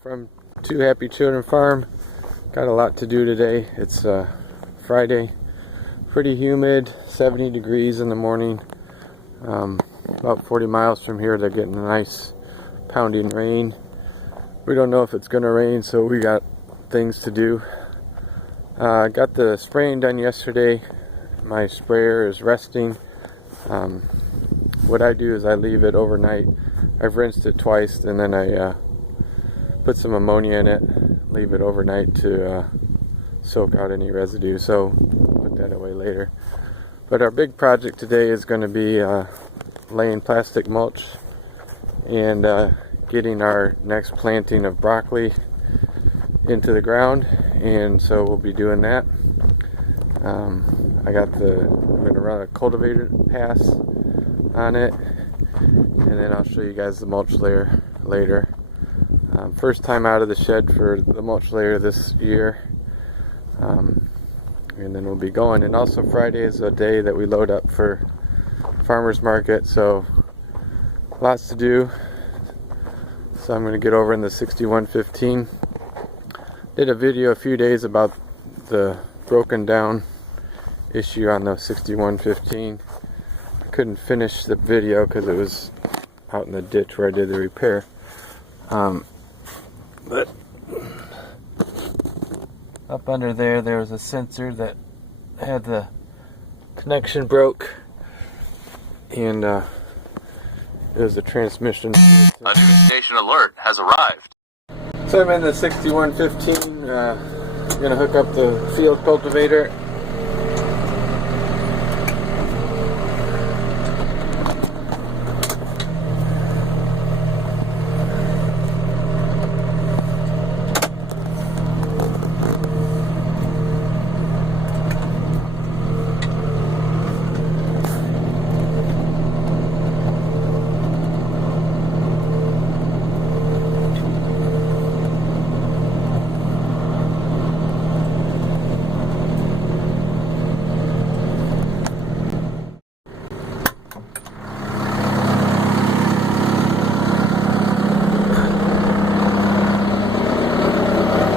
From Two Happy Children Farm. Got a lot to do today. It's Friday, pretty humid, 70 degrees in the morning. About 40 miles from here they're getting a nice pounding rain. We don't know if it's gonna rain, so we got things to do. Got the spraying done yesterday. My sprayer is resting. What I do is I leave it overnight. I've rinsed it twice, and then I put some ammonia in it, leave it overnight to soak out any residue, so put that away later. But our big project today is going to be laying plastic mulch and getting our next planting of broccoli into the ground, and so we'll be doing that. I'm going to run a cultivator pass on it, and then I'll show you guys the mulch layer later. First time out of the shed for the mulch layer this year, and then we'll be going. And also Friday is a day that we load up for farmers market, so lots to do. So I'm going to get over in the 6115. Did a video a few days about the broken down issue on the 6115. I couldn't finish the video because it was out in the ditch where I did the repair. But up under there was a sensor that had the connection broke, and it was a transmission. A new station alert has arrived. So I'm in the 6115, gonna hook up the field cultivator.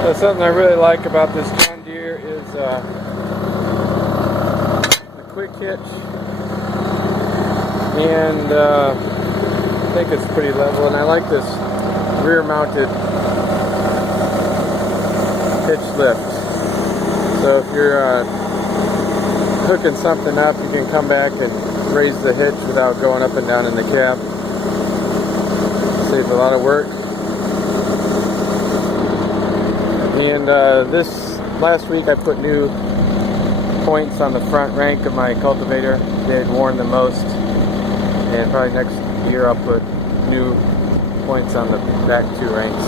So something I really like about this John Deere is the quick hitch, and I think it's pretty level, and I like this rear mounted hitch lift. So if you're hooking something up, you can come back and raise the hitch without going up and down in the cab. Saves a lot of work. And this last week I put new points on the front rank of my cultivator. They had worn the most, and probably next year I'll put new points on the back two ranks.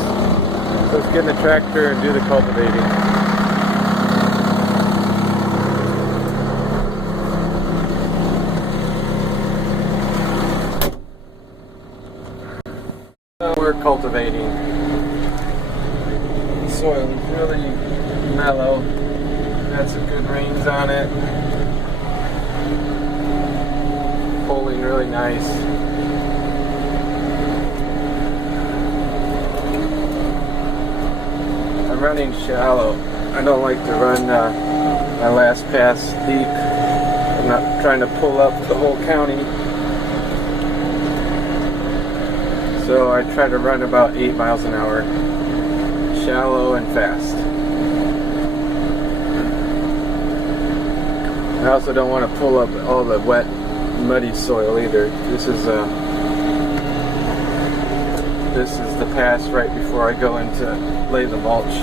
So let's get in the tractor and do the cultivating. So we're cultivating. Soil is really mellow. Had some good rains on it. Pulling really nice. I'm running shallow. I don't like to run my last pass deep. I'm not trying to pull up the whole county. So I try to run about 8 miles an hour. Shallow and fast. I also don't want to pull up all the wet, muddy soil either. This is the pass right before I go in to lay the mulch.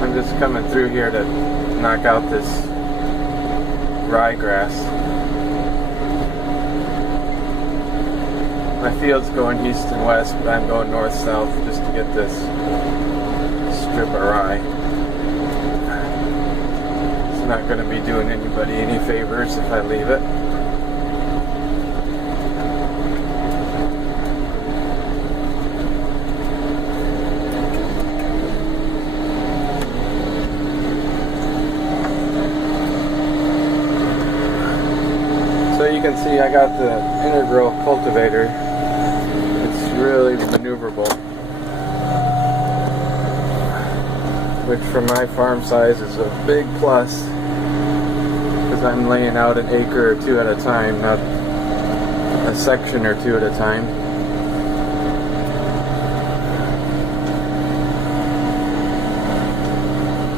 I'm just coming through here to knock out this ryegrass. My field's going east and west, but I'm going north-south just to get this strip of rye. It's not going to be doing anybody any favors if I leave it. So you can see I got the integral cultivator really maneuverable, which for my farm size is a big plus, because I'm laying out an acre or two at a time, not a section or two at a time.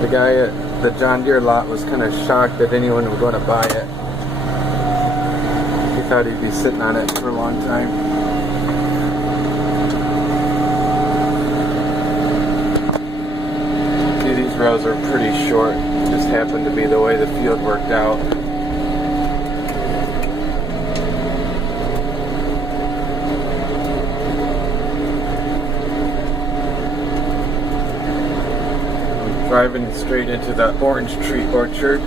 The guy at the John Deere lot was kind of shocked that anyone would want to buy it. He thought he'd be sitting on it for a long time. See, these rows are pretty short. Just happened to be the way the field worked out. I'm driving straight into the orange tree orchard.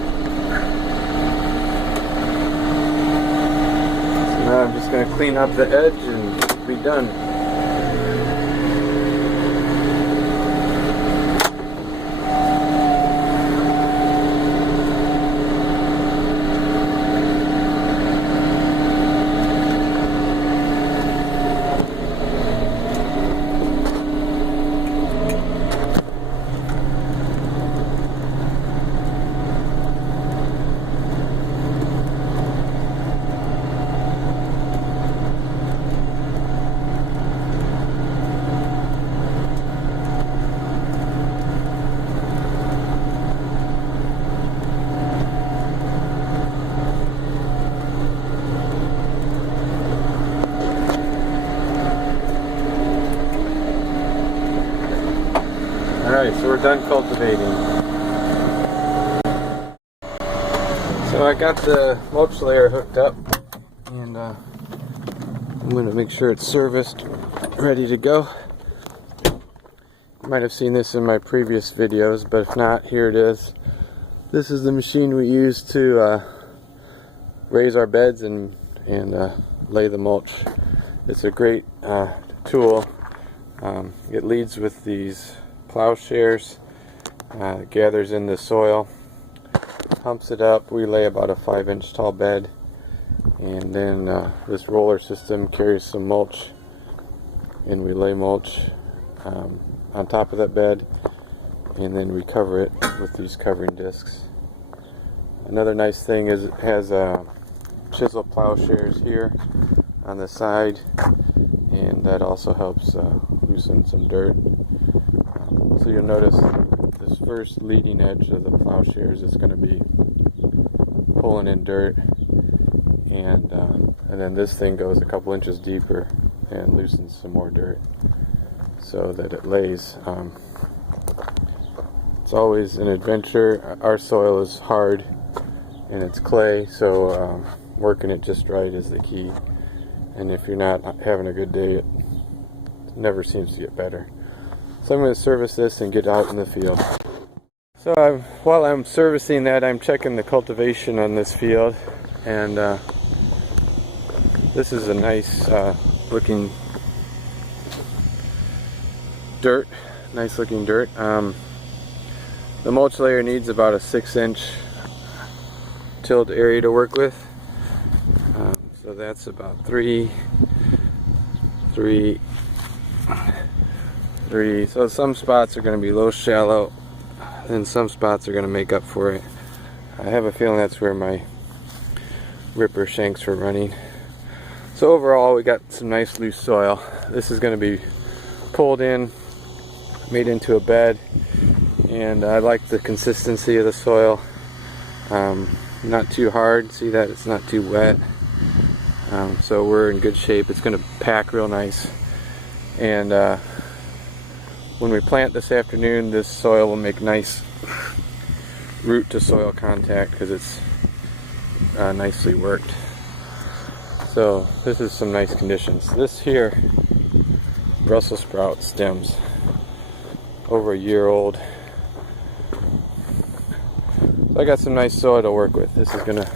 Now I'm just going to clean up the edge and be done. Alright, so we're done cultivating. So I got the mulch layer hooked up, and I'm going to make sure it's serviced, ready to go. You might have seen this in my previous videos, but if not, here it is. This is the machine we use to raise our beds and lay the mulch. It's a great tool. It leads with these plowshares, gathers in the soil, humps it up. We lay about a 5-inch tall bed, and then this roller system carries some mulch, and we lay mulch on top of that bed, and then we cover it with these covering discs. Another nice thing is it has chisel plowshares here on the side, and that also helps loosen some dirt. So you'll notice this first leading edge of the plowshares is going to be pulling in dirt, and then this thing goes a couple inches deeper and loosens some more dirt so that it lays. It's always an adventure. Our soil is hard and it's clay, so working it just right is the key. And if you're not having a good day, it never seems to get better. So I'm going to service this and get out in the field. So while I'm servicing that, I'm checking the cultivation on this field, and this is a nice looking dirt. Nice looking dirt. The mulch layer needs about a 6-inch tilled area to work with. So that's about three. So some spots are going to be low shallow, and some spots are going to make up for it. I have a feeling that's where my ripper shanks were running. So overall, we got some nice loose soil. This is going to be pulled in, made into a bed, and I like the consistency of the soil. Not too hard. See that it's not too wet. So we're in good shape. It's going to pack real nice, and when we plant this afternoon, this soil will make nice root to soil contact because it's nicely worked. So this is some nice conditions. This here, Brussels sprout stems, over a year old. So I got some nice soil to work with. This is gonna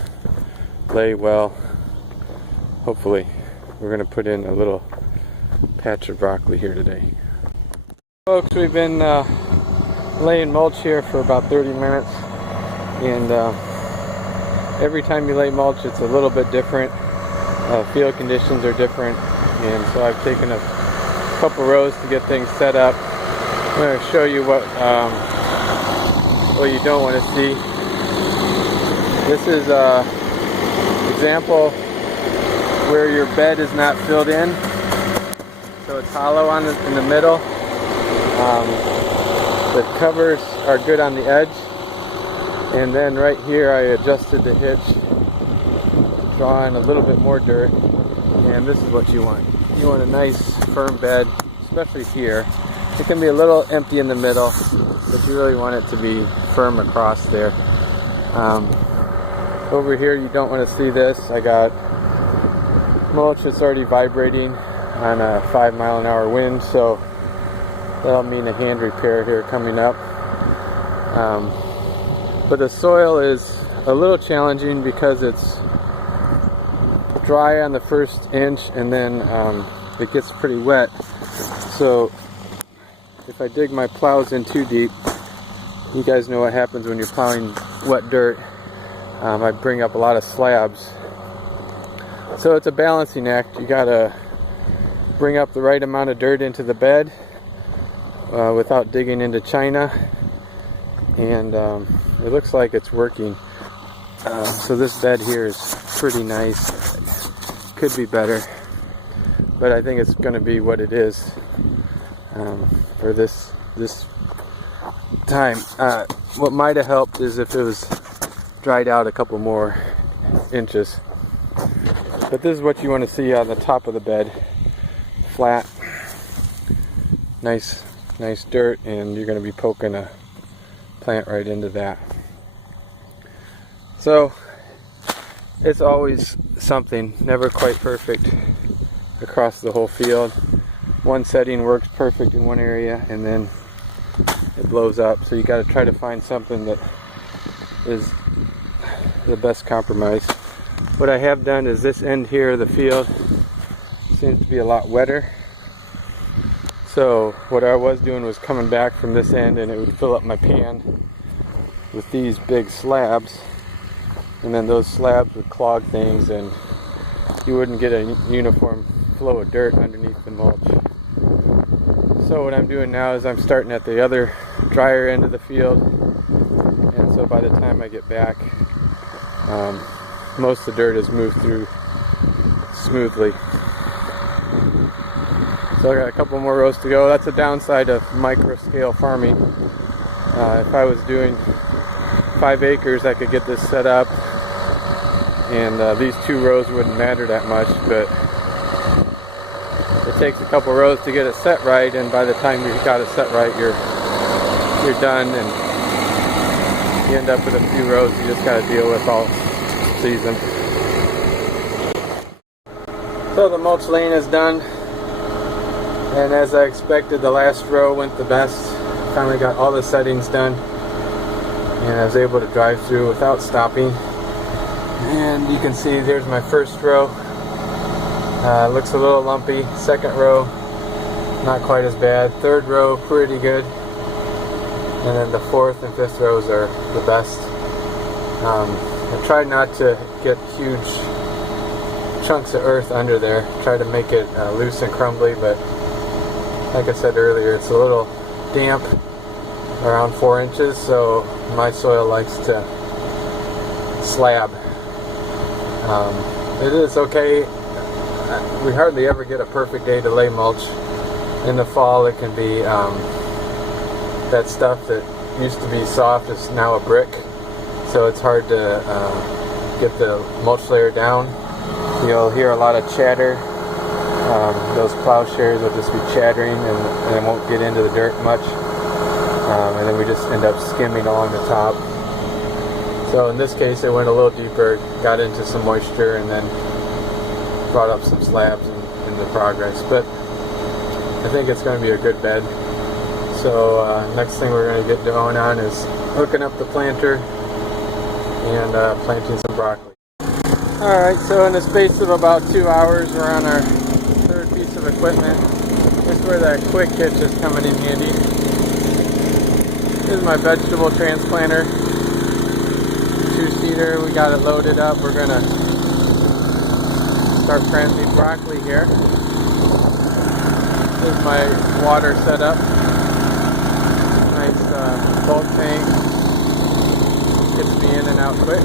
lay well. Hopefully, we're gonna put in a little patch of broccoli here today. Folks, we've been laying mulch here for about 30 minutes, and every time you lay mulch it's a little bit different. Field conditions are different, and so I've taken a couple rows to get things set up. I'm going to show you what you don't want to see. This is an example where your bed is not filled in, so it's hollow in the middle. The covers are good on the edge, and then right here I adjusted the hitch to draw in a little bit more dirt, and this is what you want. You want a nice firm bed, especially here. It can be a little empty in the middle, but you really want it to be firm across there. Over here you don't want to see this. I got mulch that's already vibrating on a 5-mile-an-hour wind, so that'll mean a hand repair here coming up. But the soil is a little challenging because it's dry on the first inch, and then it gets pretty wet. So if I dig my plows in too deep, you guys know what happens when you're plowing wet dirt. I bring up a lot of slabs. So it's a balancing act. You gotta bring up the right amount of dirt into the bed without digging into china, and it looks like it's working. So this bed here is pretty nice. Could be better, but I think it's going to be what it is for this time. What might have helped is if it was dried out a couple more inches. But this is what you want to see on the top of the bed. Flat, nice dirt, and you're going to be poking a plant right into that. So it's always something, never quite perfect across the whole field. One setting works perfect in one area and then it blows up, so you got to try to find something that is the best compromise. What I have done is this end here of the field seems to be a lot wetter. So what I was doing was coming back from this end, and it would fill up my pan with these big slabs, and then those slabs would clog things and you wouldn't get a uniform flow of dirt underneath the mulch. So what I'm doing now is I'm starting at the other drier end of the field, and so by the time I get back, most of the dirt has moved through smoothly. So I got a couple more rows to go. That's a downside of micro scale farming. If I was doing 5 acres, I could get this set up, and these 2 rows wouldn't matter that much, but it takes a couple rows to get it set right, and by the time you've got it set right, you're done, and you end up with a few rows you just got to deal with all season. So the mulch laying is done, and as I expected, the last row went the best. Finally got all the settings done, and I was able to drive through without stopping. And you can see there's my first row. Looks a little lumpy. Second row, not quite as bad. Third row, pretty good. And then the fourth and fifth rows are the best. I tried not to get huge chunks of earth under there. Try to make it loose and crumbly, but like I said earlier, it's a little damp, around 4 inches, so my soil likes to slab. It is okay. We hardly ever get a perfect day to lay mulch. In the fall it can be that stuff that used to be soft is now a brick, so it's hard to get the mulch layer down. You'll hear a lot of chatter. Those plowshares will just be chattering, and it won't get into the dirt much, and then we just end up skimming along the top. So in this case it went a little deeper, got into some moisture, and then brought up some slabs in the progress. But I think it's going to be a good bed. So next thing we're going to get going on is hooking up the planter and planting some broccoli. Alright, so in the space of about 2 hours we're on our third piece of equipment. This is where that quick hitch is coming in handy. This is my vegetable transplanter. 2-seater, we got it loaded up. We're going to start planting broccoli here. is my water setup. Nice bulk tank. Gets me in and out quick.